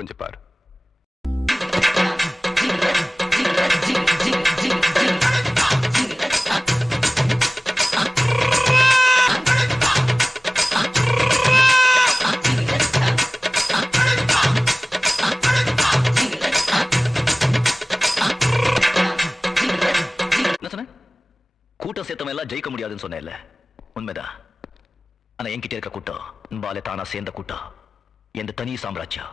கொஞ்சம் பாரு. கூட்டம் சேர்த்தவன் எல்லாம் ஜெயிக்க முடியாதுன்னு சொன்னேன்ல, உண்மைதான். ஆனா என்கிட்ட இருக்க கூட்டம் பாலே தானா சேர்ந்த கூட்டம், எந்த தனி சாம்ராஜ்யம்.